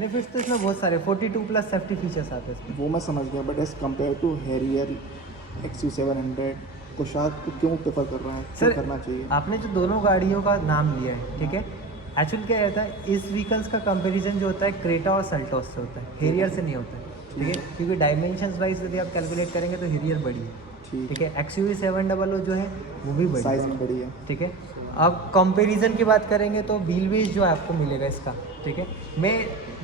Benefits तो इसमें बहुत सारे 42 प्लस सेफ्टी फीचर्स आते हैं इसमें। वो मैं समझ गया, but as compared to Harrier XU700 को शायद तो क्यों प्रेफर कर रहा है, क्यों करना चाहिए? आपने जो दोनों गाड़ियों का नाम लिया है, ठीक है, एक्चुअली क्या रहता है, इस व्हीकल्स का कंपैरिजन जो होता है क्रेटा और सेल्टोस से होता है, हेरियर से नहीं होता है, ठीक है, क्योंकि डायमेंशंस वाइज यदि आप कैलकुलेट करेंगे तो हेरियर बड़ी है, ठीक है, XUV700 जो है वो भी बड़ी साइज में बड़ी है, ठीक है। अब कंपैरिजन की बात करेंगे तो व्हील बेस जो आपको मिलेगा इसका, ठीक है, मैं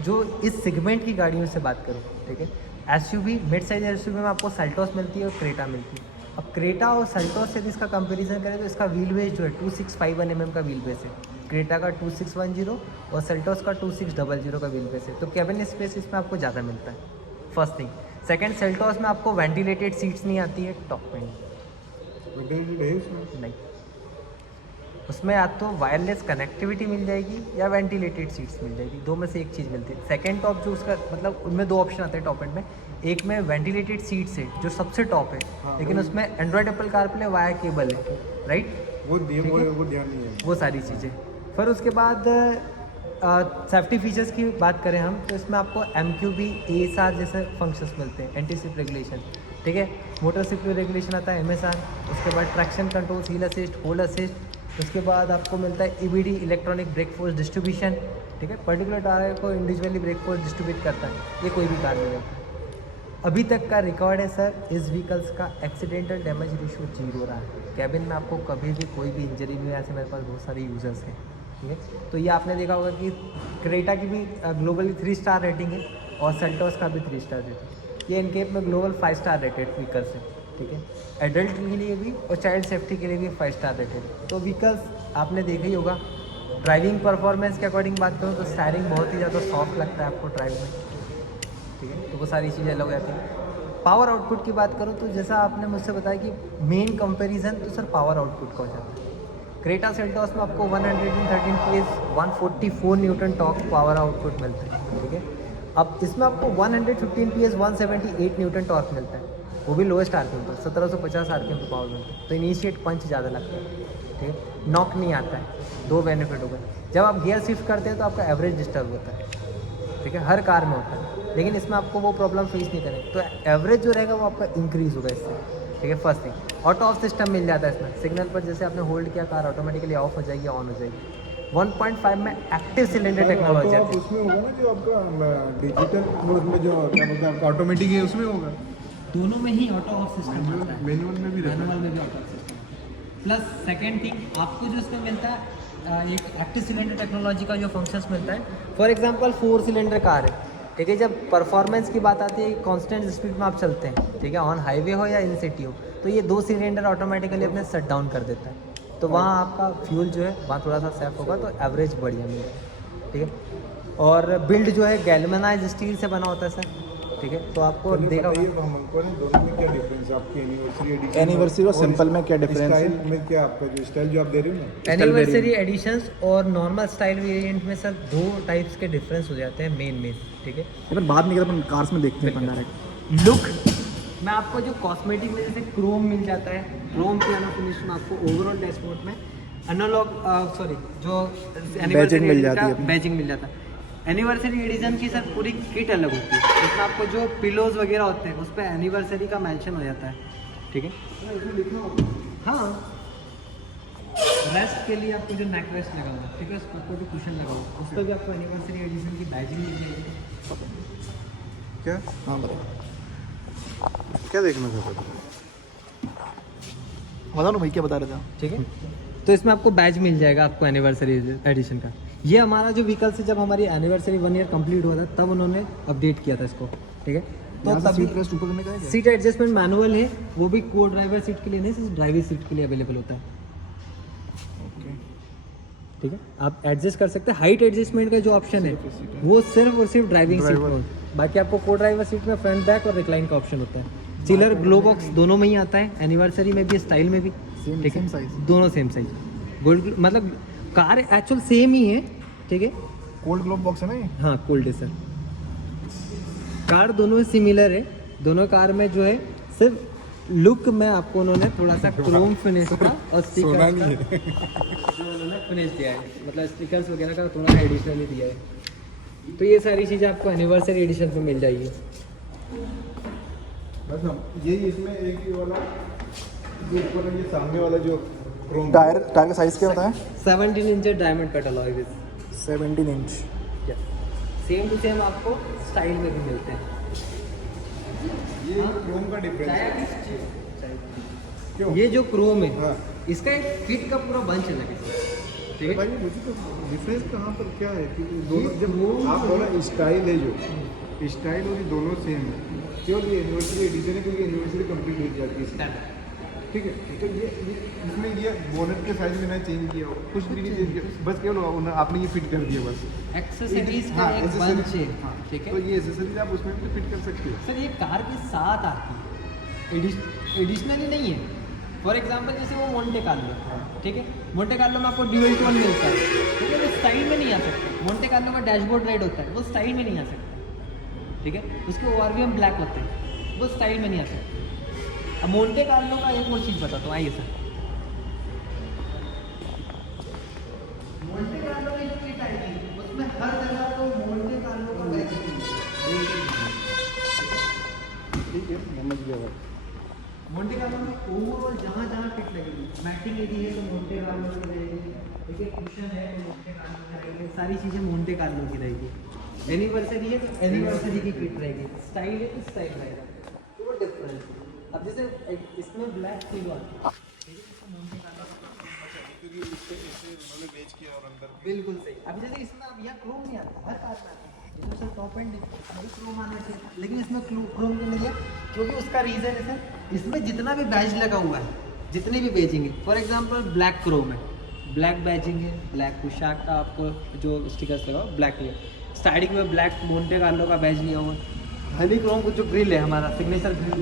जो इस सेगमेंट की गाड़ियों से बात करूँ, ठीक है, SUV मिड साइज SUV में आपको सेल्टोस मिलती है और क्रेटा मिलती है। अब क्रेटा और सेल्टोस से यदि इसका कंपैरिजन करें तो इसका व्हील बेस जो है 2651 mm का व्हील बेस है, क्रेटा का 2610 और सेल्टोस का 2600 का व्हील बेस है, तो कैबिन स्पेस इसमें आपको ज़्यादा मिलता है, फर्स्ट थिंग। सेकेंड, सेल्टोस में आपको वेंटिलेटेड सीट्स नहीं आती है टॉप में, नहीं, उसमें या तो वायरलेस कनेक्टिविटी मिल जाएगी या वेंटिलेटेड सीट्स मिल जाएगी, दो में से एक चीज़ मिलती है। सेकंड टॉप जो उसका मतलब उनमें दो ऑप्शन आते हैं टॉप एंड में, एक में वेंटिलेटेड सीट्स है जो सबसे टॉप है, लेकिन उसमें Android Apple CarPlay via cable है, राइट, वो ध्यान नहीं है, वो सारी चीज़ें। फिर उसके बाद सेफ्टी फीचर्स की बात करें हम तो इसमें आपको MQB ASR जैसे फंक्शंस मिलते हैं, एंटी स्लिप रेगुलेशन, ठीक है, मोटर स्लिप रेगुलेशन आता है MSR, उसके बाद traction control, heel assist, hold assist, उसके बाद आपको मिलता है EBD electronic brake force distribution, ठीक है, पर्टिकुलर टायर को इंडिविजुअली ब्रेक फोर्स डिस्ट्रीब्यूट करता है, ये कोई भी कार में रहता है। अभी तक का रिकॉर्ड है सर इस व्हीकल्स का, एक्सीडेंटल डैमेज रेशियो 0 रहा है, कैबिन में आपको कभी भी कोई भी इंजरी नहीं हुई, ऐसे मेरे पास बहुत सारे यूजर्स हैं, ठीक है। तो ये आपने देखा होगा कि क्रेटा की भी ग्लोबली 3 स्टार रेटिंग है और सेल्टोस का भी 3 स्टार रेटिंग, ये इनकेप में ग्लोबल 5 स्टार रेटेड व्हीकल्स है, ठीक है, एडल्ट के लिए भी और चाइल्ड सेफ्टी के लिए भी 5 स्टार रेटेड। तो व्हीकल्स आपने देखा ही होगा। ड्राइविंग परफॉर्मेंस के अकॉर्डिंग बात करूँ तो स्टायरिंग बहुत ही ज़्यादा सॉफ्ट लगता है आपको ड्राइव में, ठीक है, तो वो सारी चीज़ें अलग हो जाती हैं। पावर आउटपुट की बात करूँ तो जैसा आपने मुझसे बताया कि मेन कंपैरिजन तो सर पावर आउटपुट का हो जाता है। क्रेटा सेल्टोस में आपको 113 PS 144 Newton torque power output मिलता है, ठीक है। अब इसमें आपको 115 PS 178 न्यूटन टॉर्क मिलता है, वो भी लोएस्ट आरपीएम पर 1750 आरपीएम पर पावर मिलता है, तो इनिशिएट पंच ज़्यादा लगता है, ठीक है, नॉक नहीं आता है, दो बेनिफिट हो गए। जब आप गियर शिफ्ट करते हैं तो आपका एवरेज डिस्टर्ब होता है, ठीक है, हर कार में होता है, लेकिन इसमें आपको वो प्रॉब्लम फेस नहीं करेंगे, तो एवरेज जो रहेगा वो आपका इंक्रीज़ होगा इससे, ठीक है। First thing, auto off system मिल जाता है इसमें, सिग्नल पर जैसे आपने होल्ड किया कार ऑटोमेटिकली ऑफ हो जाएगी, ऑन हो जाएगी। 1.5 में एक्टिव सिलेंडर टेक्नोलॉजी आती है, उसमें होगा ना जो आपका डिजिटल मोड में जो क्या बोलते हैं आपका ऑटोमेटिक है, उसमें होगा, दोनों में ही ऑटो ऑफ सिस्टम होता है, मैनुअल में भी रहता है, मैनुअल में भी auto off system. Plus second thing आपको जो इसमें मिलता है एक एक्टिव सिलेंडर टेक्नोलॉजी का जो फंक्शंस मिलता है। फॉर एग्जांपल 4 सिलेंडर कार है, ठीक है, जब परफॉर्मेंस की बात आती है कांस्टेंट स्पीड में आप चलते हैं, ठीक है, ऑन हाईवे हो या इन सिटी हो, तो ये 2 सिलेंडर ऑटोमेटिकली अपने शट डाउन कर देता है, तो वहाँ आपका फ्यूल जो है वहाँ थोड़ा सा सेफ होगा, तो एवरेज बढ़िया मिलेगा, ठीक है। और बिल्ड जो है गैल्वेनाइज स्टील से बना होता है सर, ठीक है, तो आपको देखा होगा हमको नहीं, दोनों में क्या डिफरेंस है आपकी एनिवर्सरी एडिशन, एनिवर्सरी और सिंपल में क्या डिफरेंस है? स्टाइल में क्या आपका जो स्टाइल जो आप दे रहे हो ना, एनिवर्सरी एडिशंस और नॉर्मल स्टाइल वेरिएंट में सर 2 टाइप्स के डिफरेंस हो जाते हैं मेन, ठीक है। अपन बाद में अपन कार्स में देखते हैं डायरेक्ट लुक में आपको जो कॉस्मेटिक में जैसे क्रोम मिल जाता है, क्रोम पियानो फिनिश में आपको ओवरऑल डैशबोर्ड में एनालॉग जो बैजिंग मिल जाती है, बैजिंग मिल जाता है। एनिवर्सरी एडिशन की सर पूरी किट अलग होती है, इसमें आपको जो पिलोज वगैरह होते हैं उस पर एनिवर्सरी का मेंशन हो जाता है, ठीक है, हाँ, रेस्ट के लिए आपको जो नेक रेस्ट लगा हुआ है, ठीक है, उस पर जो कुशन लगा हुआ है उस पर भी आपको एनिवर्सरी एडिशन की बैजिंग मिल जाएगी। क्या हाँ बताओ, क्या देखना चाहते हो? बताओ ना भाई क्या बता रहे थे? ठीक है, तो इसमें आपको बैज मिल जाएगा आपको एनिवर्सरी एडिशन का। ये हमारा जो व्हीकल से जब हमारी एनिवर्सरी 1 ईयर कंप्लीट हुआ था तब उन्होंने अपडेट किया था इसको, ठीक है, तो तभी सीट रेस्ट ऊपर करने का है क्या? सीट एडजस्टमेंट मैनुअल है, वो भी को ड्राइवर सीट के लिए नहीं, सिर्फ ड्राइवर सीट के लिए अवेलेबल होता है, ठीक है, आप एडजस्ट कर सकते हैं। हाइट एडजस्टमेंट का जो ऑप्शन है वो सिर्फ और सिर्फ ड्राइविंग सीट में, बाकी आपको को ड्राइवर सीट में फ्रंट बैक और रिक्लाइन का ऑप्शन होता है। चिलर ग्लो बॉक्स दोनों में ही आता है, एनिवर्सरी में भी स्टाइल में भी, ठीक है, दोनों सेम साइज, गोल्ड मतलब कार एक्चुअल सेम ही है, ठीक है, कोल्ड ग्लोव बॉक्स है ना ये? हाँ कोल्ड है सर, कार दोनों सिमिलर है, दोनों कार में जो है सिर्फ लुक में आपको उन्होंने थोड़ा सा क्रोम फिनिश का और स्टिकर का जो उन्होंने फिनिश दिया है, मतलब स्टिकर्स वगैरह का थोड़ा एडिशनली दिया है। तो ये सारी चीज़ें आपको एनिवर्सरी एडिशन में मिल जाएगी। बस हम ये इसमें एक ही वाला जो ऊपर में ये सामने वाला जो क्रोम टायर टायर का साइज़ क्या होता है? 17 inch diamond cut alloy with 17 inch. Same to same आपको स्टाइल में भी मिलते हैं। ये क्रोम का डिफरेंस है। क्यों? ये जो क्रोम है हाँ। इसका एक फिट का पूरा बंच अलग है, ठीक है। भाई मुझे तो डिफरेंस कहाँ पर क्या है कि दोनों जब आप बोला स्टाइल है जो स्टाइल और ये दोनों सेम है, केवल ये यूनिवर्सिटी एडिशन है क्योंकि यूनिवर्सिटी कंप्लीट हो जाती है इसमें। ठीक है, तो ये इसमें ये बोनट के साइज में ना चेंज किया हो, कुछ भी नहीं चेंज किया, बस केवल आपने ये फिट कर दिया बस। एक्सेसरीज का हाँ, एक accessories, बंच है, हाँ, ठीक है। तो ये एक्सेसरीज आप उसमें भी फिट कर सकते हो। सर ये कार के साथ आती है, एडिशनली नहीं है। फॉर एग्जांपल जैसे वो मोंटे कार्लो, ठीक है, मोंटे कार्लो में आपको ड्यूअल टोन मिलता है, ठीक है, वो स्टाइल में नहीं आ सकता। मोंटे कार्लो का डैशबोर्ड रेड होता है, वो स्टाइल में नहीं आ सकता, ठीक है। उसके ओआरवीएम ब्लैक होते हैं, वो स्टाइल में नहीं आ सकता। अब मोंटे कार्लो का एक और चीज़ बताता हूँ, आइए सर। मोंटे कार्लो में एक किट आएगी, उसमें हर जगह तो मोंटे कार्लो का बैच ठीक है, समझ गया भाई। मोंटे कार्लो में ओवरऑल जहाँ जहाँ फिट लगेगी, मैटिंग यदि है तो मोंटे कार्लो की रहेगी, ठीक है, कुशन है तो मोंटे कार्लो की रहेगी, सारी चीज़ें मोंटे कार्लो की रहेगी। एनिवर्सरी है तो एनिवर्सरी की किट रहेगी, स्टाइल है तो स्टाइल रहेगा, तो वो डिफरेंस है। अब जैसे इसमें ब्लैक फील आता है, ठीक है, इसको मोंटे कार्लो क्योंकि इससे उन्होंने बेच किया और अंदर बिल्कुल सही। अभी जैसे इसमें अब यहाँ क्रोम नहीं आता, हर कार में आता है, इसमें सर टॉप एंड अभी क्रोम आना चाहिए, लेकिन इसमें क्रोम क्यों नहीं है? क्योंकि उसका रीज़न है सर, इसमें जितना भी बैज लगा हुआ है, जितनी भी बैजिंग है, फॉर एग्जांपल ब्लैक क्रोम है, ब्लैक बैजिंग है, ब्लैक पोशाक का आपको जो स्टिकर्स लगा ब्लैक है, स्टार्टिंग में ब्लैक मोंटे कार्लो का बैज लिया हुआ है, हनी क्रोम को जो ग्रिल है हमारा सिग्नेचर ग्रिल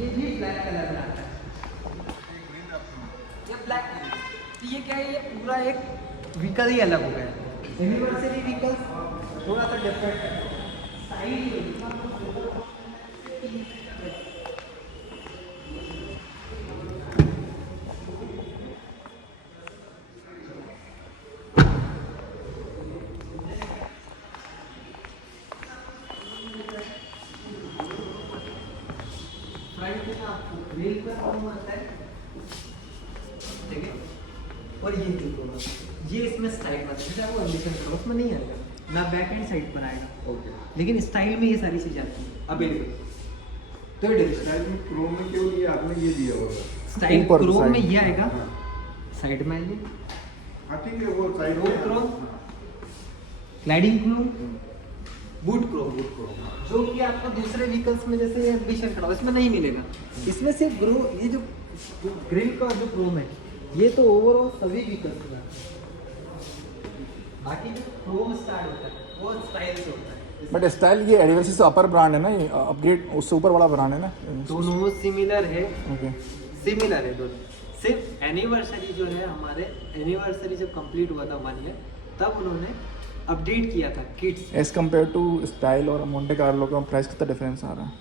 ये भी ब्लैक कलर में आता है, ये ब्लैक, तो ये क्या है, ये पूरा एक व्हीकल ही अलग हो गया है। एनिवर्सरी व्हीकल थोड़ा सा डिफरेंट है, साइड फ्रंट में आपको ग्रिल पर काम आता है, ठीक है, और ये देखो ये इसमें स्टाइल में जैसे आपको एडिशन करो उसमें नहीं आएगा ना, बैक एंड साइड पर आएगा, ओके। लेकिन स्टाइल में ये सारी चीज़ें आती हैं अवेलेबल। तो ये डिफरेंस स्टाइल में क्रोम में केवल ये आपने ये दिया होगा। स्टाइल ऊपर क्रोम side में ये आएगा, हाँ। साइड में आएगी हाँ ठीक है, वो side road Chrome, cladding Chrome, boot Chrome, जो कि आपको दूसरे व्हीकल्स में जैसे एम्बिशन खड़ा हो इसमें नहीं मिलेगा। इसमें सिर्फ ये जो ग्रिल का जो क्रोम है ये तो ओवरऑल सभी व्हीकल्स में आता है। बाकी जो क्रोम स्टार्ट होता है वो स्टाइल से होता है। बट स्टाइल ये एनिवर्सरी से अपर ब्रांड है ना, ये अपग्रेड उससे ऊपर वाला ब्रांड है ना। दोनों सिमिलर है, ओके। सिमिलर है दोनों। सिर्फ एनिवर्सरी जो है हमारे एनिवर्सरी जब कंप्लीट हुआ था 1 ईयर तब उन्होंने अपडेट किया था kits. As compared to style और मोंटे कार्लो का प्राइस कितना डिफरेंस आ रहा है?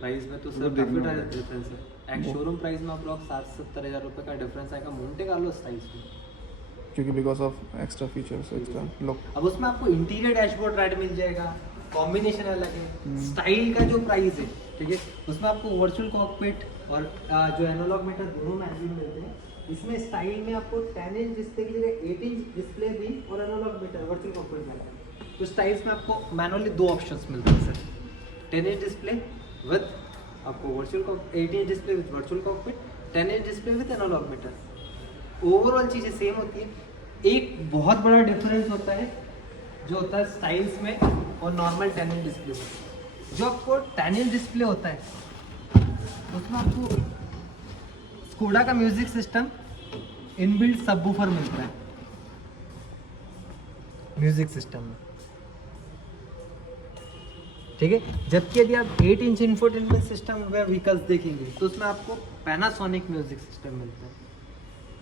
प्राइस में तो सर काफी डिफरेंस है। एक शोरूम प्राइस में अप्रॉक्स 60-70 हज़ार रुपये का डिफरेंस आएगा मोंटे कार्लो साइज में, क्योंकि because of extra features, extra look. अब उसमें आपको इंटीरियर डैशबोर्ड रेड मिल जाएगा, कॉम्बिनेशन अलग है, स्टाइल का जो प्राइस है, ठीक है, उसमें आपको वर्चुअल कॉकपिट और जो एनालॉग मीटर दोनों मैनुअल मिलते हैं। इसमें स्टाइल में आपको 10 इंच डिस्प्ले की जगह 8 इंच डिस्प्ले भी और एनालॉग मीटर वर्चुअल कॉकपिट मिलता है। तो स्टाइल्स में आपको मैनुअली 2 ऑप्शंस मिलते हैं सर, 10 इंच डिस्प्ले विद आपको virtual 8 inch display with virtual cockpit, 10 inch display with analogue meter. Overall चीज़ें सेम होती है। एक बहुत बड़ा डिफरेंस होता है जो होता है स्टाइल्स में और नॉर्मल 10 इंच डिस्प्ले में। जो आपको 10 इंच डिस्प्ले होता है उसमें आपको स्कोडा का म्यूजिक सिस्टम इनबिल्ट सबवूफर मिलता है म्यूजिक सिस्टम में, ठीक है। जबकि यदि आप 8 इंच इंफोटेनमेंट सिस्टम व्हीकल्स देखेंगे तो उसमें आपको पैनासोनिक म्यूजिक सिस्टम मिलता है,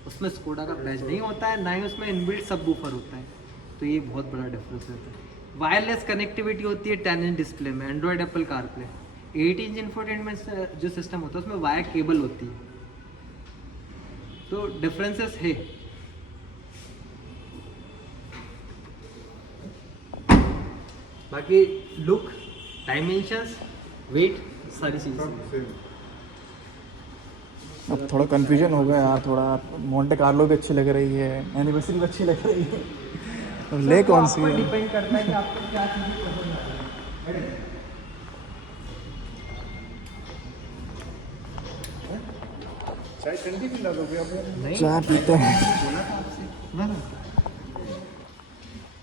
उसमें स्कोडा का बैज नहीं होता है, ना ही उसमें इनबिल्ट सबवूफर होता है। तो ये बहुत बड़ा डिफरेंस होता है। वायरलेस कनेक्टिविटी होती है 10 इंच डिस्प्ले में, Android Apple CarPlay. 8 inch infotainment जो सिस्टम होता है उसमें वायर केबल होती है। तो डिफरेंसेस है। बाकी लुक, डायमेंशंस, वेट, सारी चीज़ें सब सेम। अब थोड़ा कन्फ्यूजन हो गया यार, थोड़ा मोंटे कार्लो भी अच्छी लग रही है, एनिवर्सरी भी अच्छी लग रही है, अब ले कौन सी है? डिपेंड करता है कि आपको क्या चीज़ पसंद है। चाय ठंडी पिला दोगे आप? नहीं, चाय पीते हैं, ना ना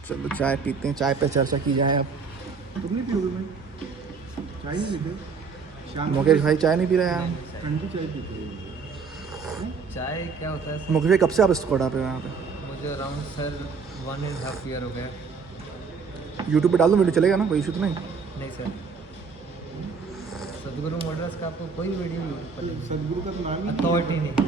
चलो चाय पीते हैं, चाय पे चर्चा की जाए अब। तुम नहीं पियोगे भाई? चाय नहीं पीते? शाम को मुकेश भाई चाय नहीं पी रहे यार? ठंडी चाय पीते हो? चाय क्या होता है मुकेश भाई कब से आप स्क्वाड पे यहाँ पे? मुझे अराउंड सर 1.5 ईयर हो गया। यूट्यूब पे डाल दो, वीडियो चलेगा ना, कोई इशू तो नहीं? नहीं सर, सदगुरु मोटर्स का आपको कोई वीडियो यूट्यूब पर सदगुरु का तो नाम ही अथॉरिटी नहीं।